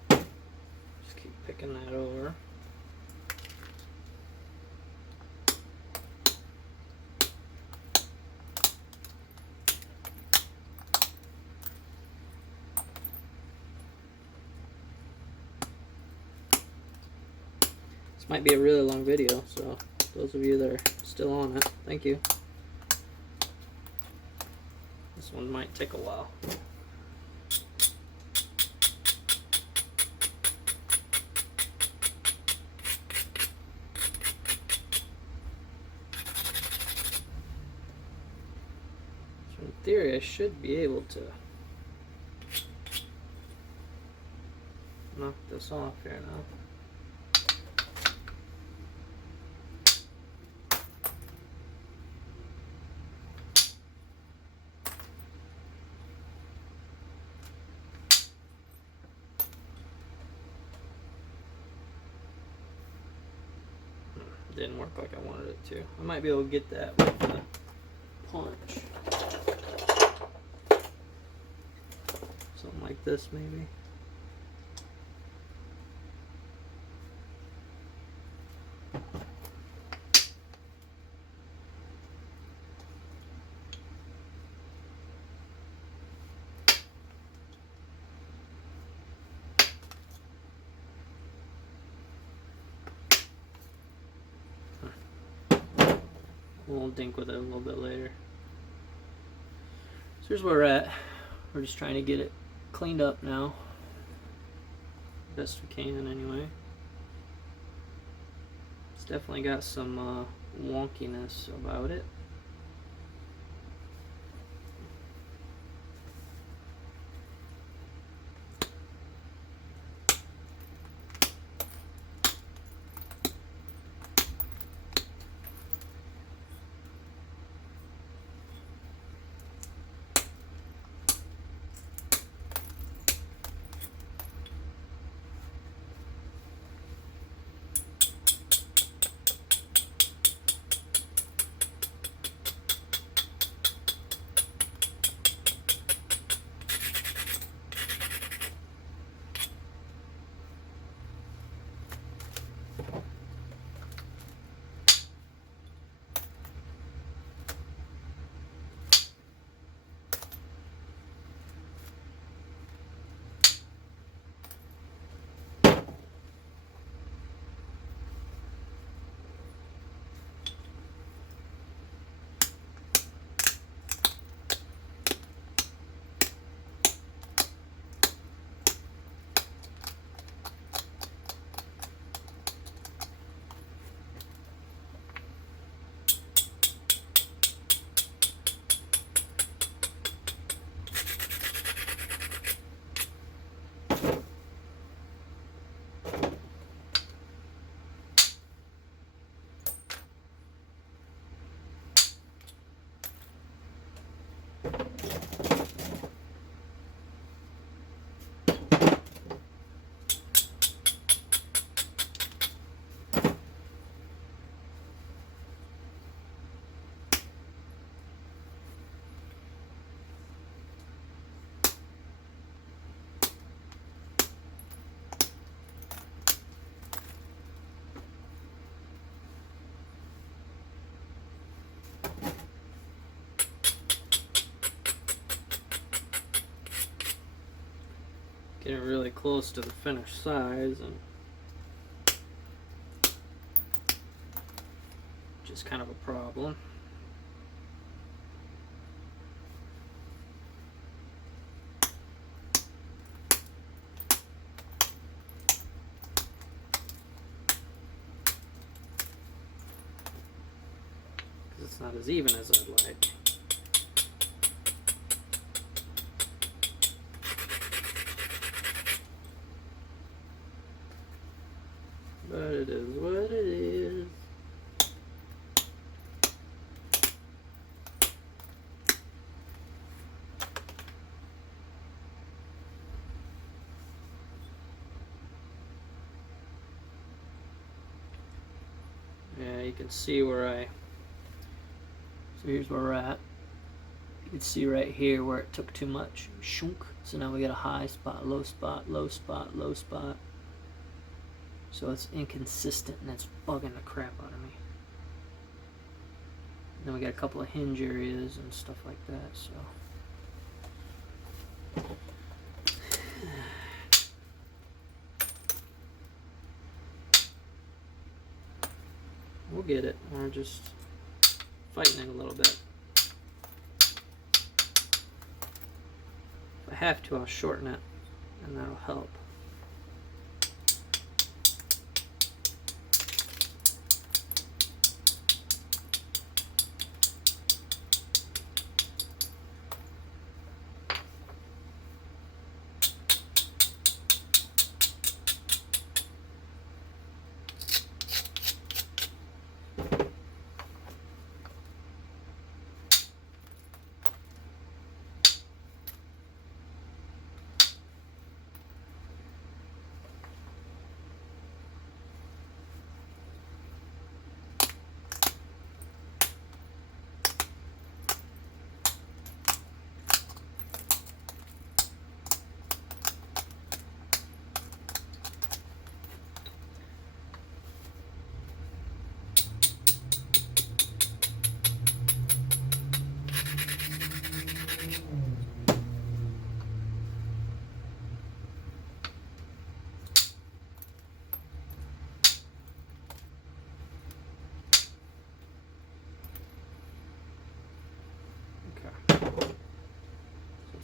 Just keep picking that over. Might be a really long video, so those of you that are still on it, thank you. This one might take a while. So in theory, I should be able to knock this off here now. Didn't work like I wanted it to. I might be able to get that with the punch. Something like this maybe. We'll dink with it a little bit later. So here's where we're at. We're just trying to get it cleaned up now. Best we can anyway. It's definitely got some wonkiness about it. getting really close to the finished size, and which is kind of a problem. Because it's not as even as I'd like. But it is what it is. Yeah, you can see where so here's where we're at. You can see right here where it took too much. Shunk. So now we got a high spot, low spot, low spot, low spot. So it's inconsistent, and it's bugging the crap out of me. And then we got a couple of hinge areas and stuff like that, so. We'll get it. We're just fighting it a little bit. If I have to, I'll shorten it, and that'll help.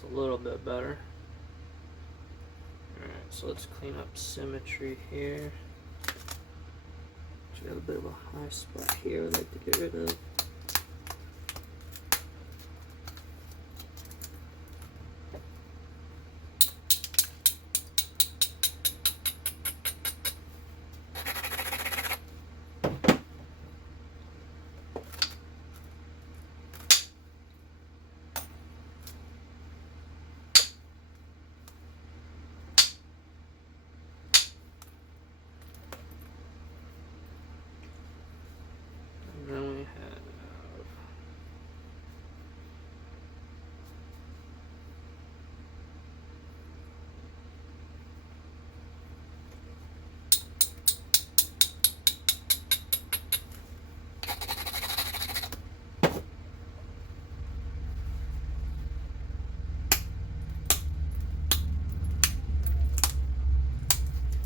A little bit better. Alright, so let's clean up symmetry here. We got a bit of a high spot here I'd like to get rid of.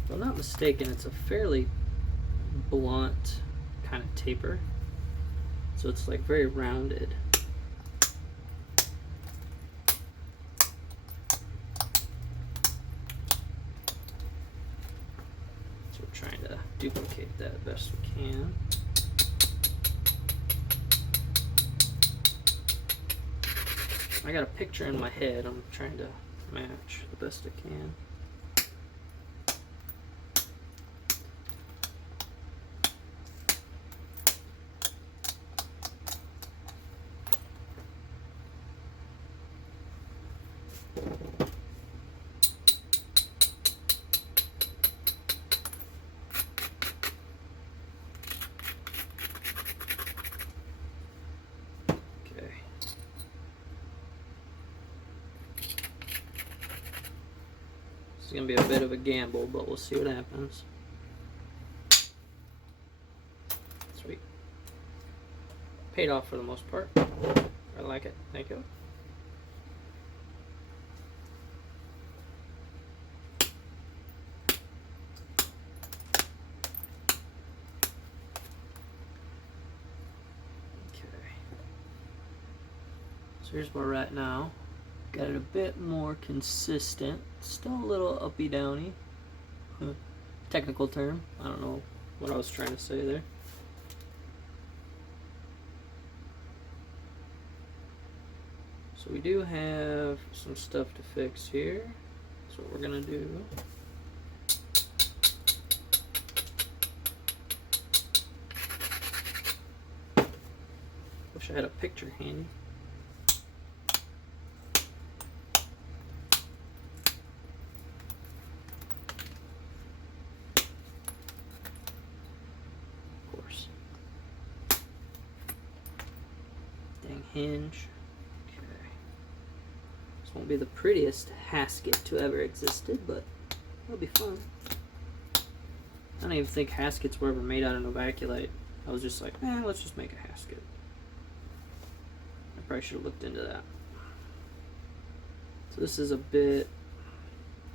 If I'm not mistaken, it's a fairly blunt kind of taper, so it's like very rounded. So we're trying to duplicate that best we can. I got a picture in my head I'm trying to match the best I can. It's going to be a bit of a gamble, but we'll see what happens. Sweet. Paid off for the most part. I like it. Thank you. So here's where we're at now. Got it a bit more consistent. Still a little uppy downy. Technical term. I don't know what I was trying to say there. So we do have some stuff to fix here. That's what we're gonna do. Wish I had a picture handy. Of course. Dang hinge. This won't be the prettiest Haskett to ever existed, but it'll be fun. I don't even think Haskets were ever made out of Novaculite. I was just like, let's just make a Haskett. I probably should have looked into that. So this is a bit,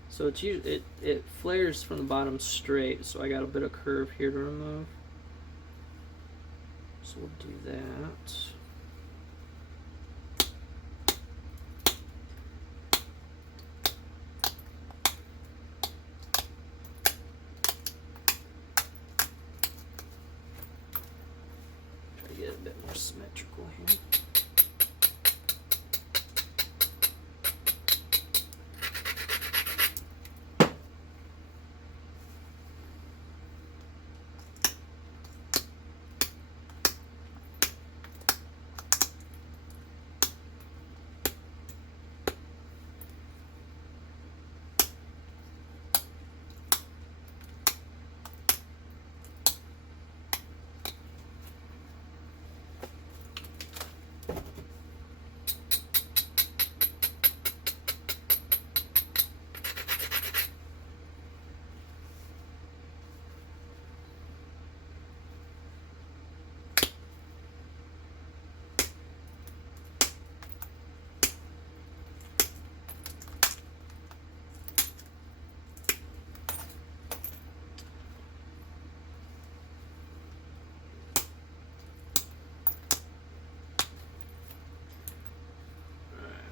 so it's usually, it flares from the bottom straight, so I got a bit of curve here to remove. So we'll do that. Get a bit more symmetrical here.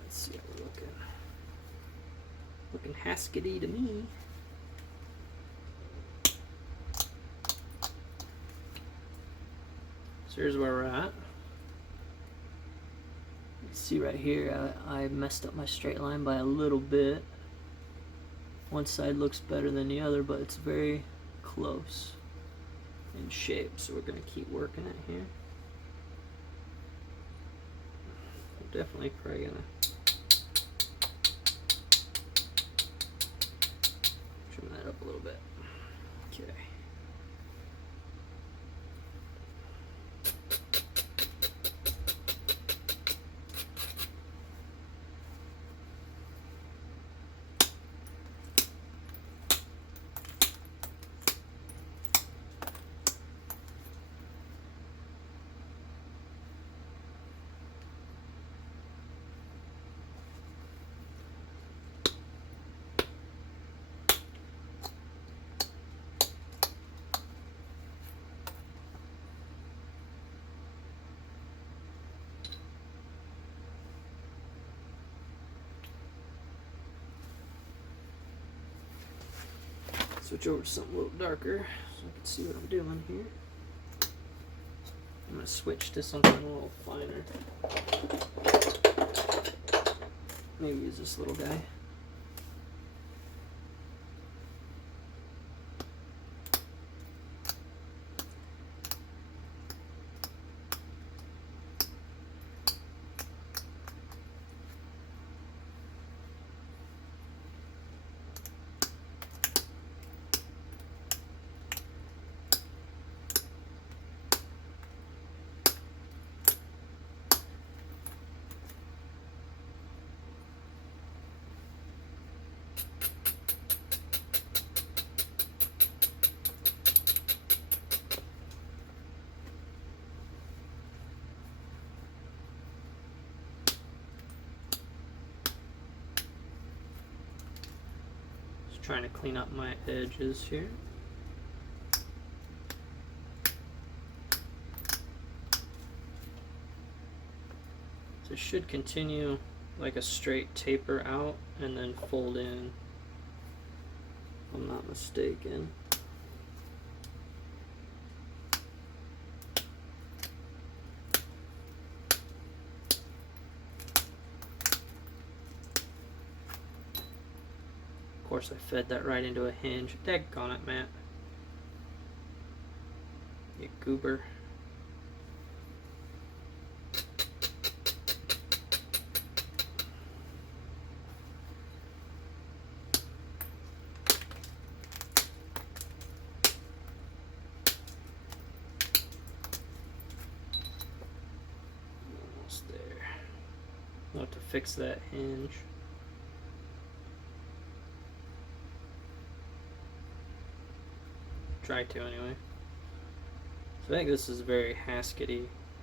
Let's see how we're looking. Looking Haskett-y to me. So here's where we're at. You can see right here, I messed up my straight line by a little bit. One side looks better than the other, but it's very close in shape, so we're going to keep working it here. We're definitely probably going to trim that up a little bit. Okay. Switch over to something a little darker so I can see what I'm doing here. I'm going to switch to something a little finer. Maybe use this little guy. Trying to clean up my edges here. So This should continue like a straight taper out and then fold in, if I'm not mistaken. Of course, I fed that right into a hinge. Daggone it, Matt. You goober. Almost there. I'll have to fix that hinge. Try to anyway. So I think this is very Haskett-y.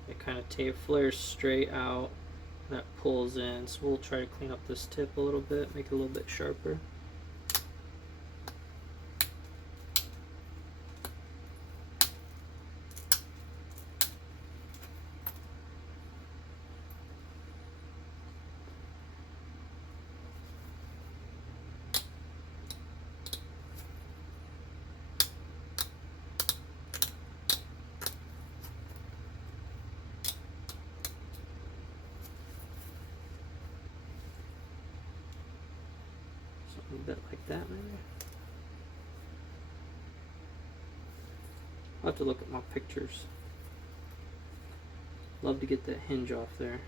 It kind of flares straight out, that pulls in. So we'll try to clean up this tip a little bit, make it a little bit sharper. A bit like that, maybe. I'll have to look at my pictures. Love to get that hinge off there.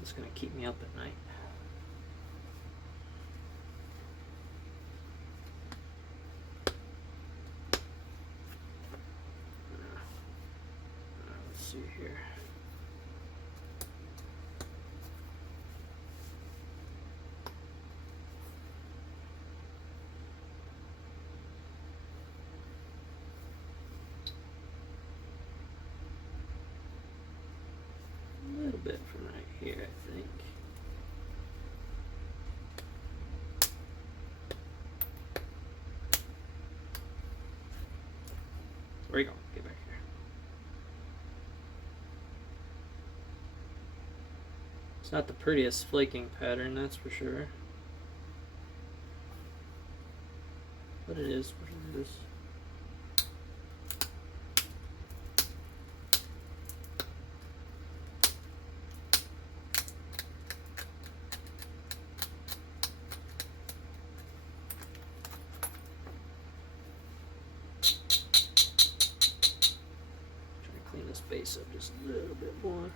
It's gonna keep me up at night. Let's see here. Bit from right here, I think. Where you going? Get back here. It's not the prettiest flaking pattern, that's for sure. But it is what it is. Clean this base up just a little bit more.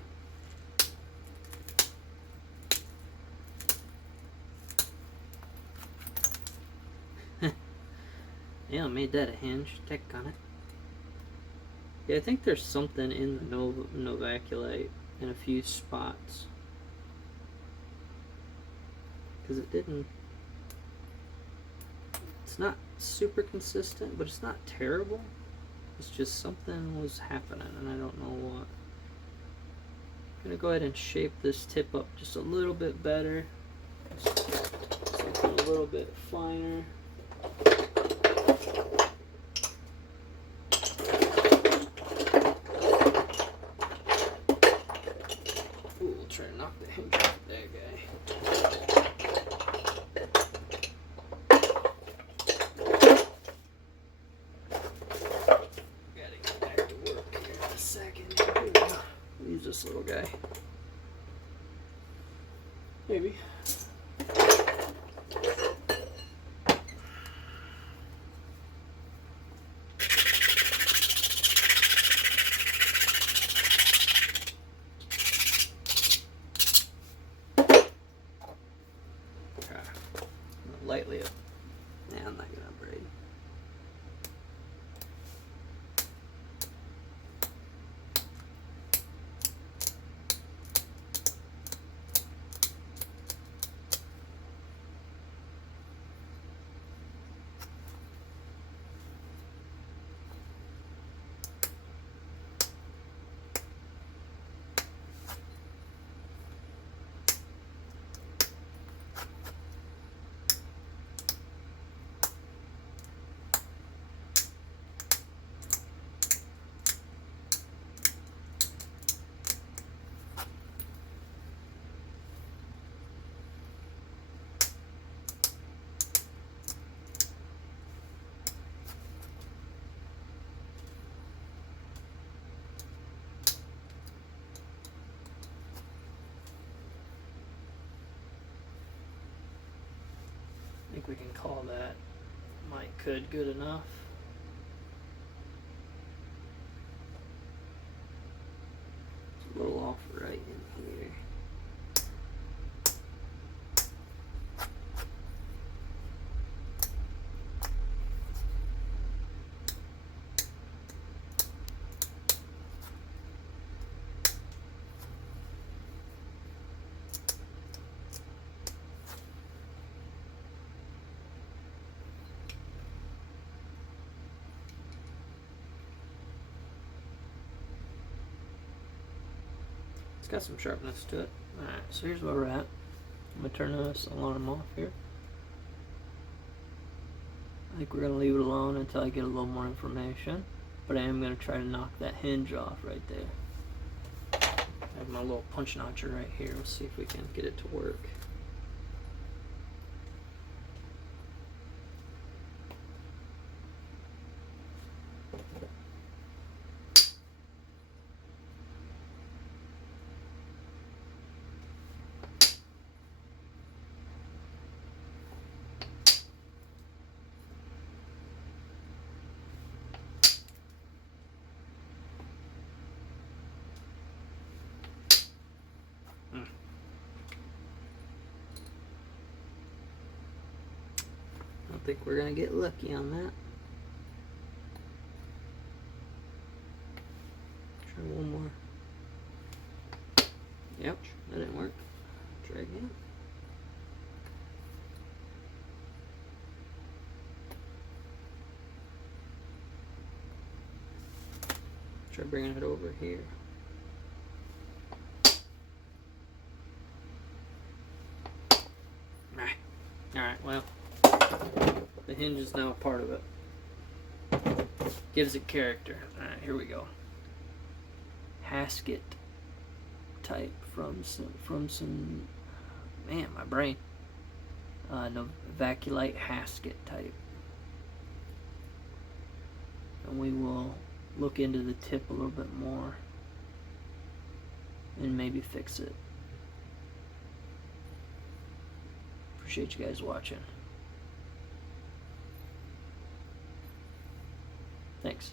Yeah, I made that a hinge. Tech on it. Yeah, I think there's something in the Novaculite in a few spots. Because it didn't... It's not super consistent, but it's not terrible. It's just something was happening and I don't know what. I'm gonna go ahead and shape this tip up just a little bit better. Something a little bit finer. Ooh, we'll try to knock the hinge off there, guy. Use this little guy. Maybe. Lightly up. Nah, I'm not gonna braid. think we can call that could good enough. It's a little off right in here. It's got some sharpness to it. Alright, so here's where we're at. I'm going to turn this alarm off here. I think we're going to leave it alone until I get a little more information. But I am going to try to knock that hinge off right there. I have my little punch notcher right here. We'll see if we can get it to work. I think we're gonna get lucky on that. Try one more. Yep, that didn't work. Try again. Try bringing it over here. Alright, well, the hinge is now a part of it. Gives it character. Alright, here we go. Haskett type from some man, my brain. Novaculite Haskett type. And we will look into the tip a little bit more and maybe fix it. Appreciate you guys watching. Thanks.